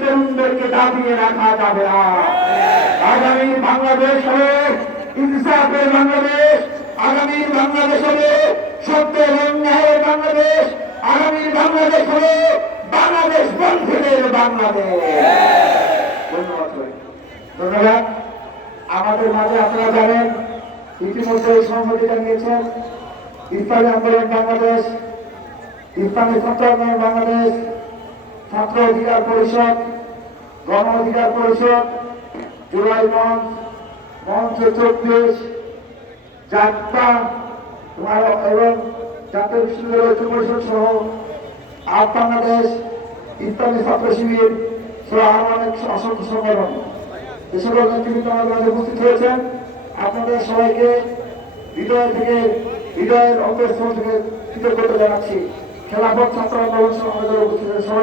তরুণদেরকে দাবিয়ে রাখা যাবে আগামী বাংলাদেশ হবে, ইনসাফের বাংলাদেশ, আগামী বাংলাদেশ হবে সত্য এবং ন্যায়ের বাংলাদেশ, আগামী বাংলাদেশ হবে, বাংলাদেশ বন্ধুদের বাংলাদেশ। ধন্যবাদ আমাদের মাঝে আপনারা জানেন, ইতিমধ্যে এই সংহতি জানিয়েছেন ইসলামী আন্দোলন বাংলাদেশ ইসলামী আন্দোলন বাংলাদেশ ছাত্র অধিকার পরিষদ, গণ অধিকার পরিষদ, জুলাই মঞ্চ মঞ্চ চব্বিশ যাত্রা আর- এবং জাতীয় বিশ্ববিদ্যালয় ঐক্য পরিষদ সহ আট বাংলাদেশ ইসলামী ছাত্র শিবির সহ আরও অসংখ্য সংগঠন যে নেতৃবৃন্দ আমাদের মাঝে উপস্থিত হয়েছেন। আপনাদের সবাইকে হৃদয় থেকে, হৃদয়ের অন্তঃস্থল থেকে কৃতজ্ঞতা জানাচ্ছি। খেলাফত ছাত্র আন্দোলন সহ আমাদের উপস্থিত সবাই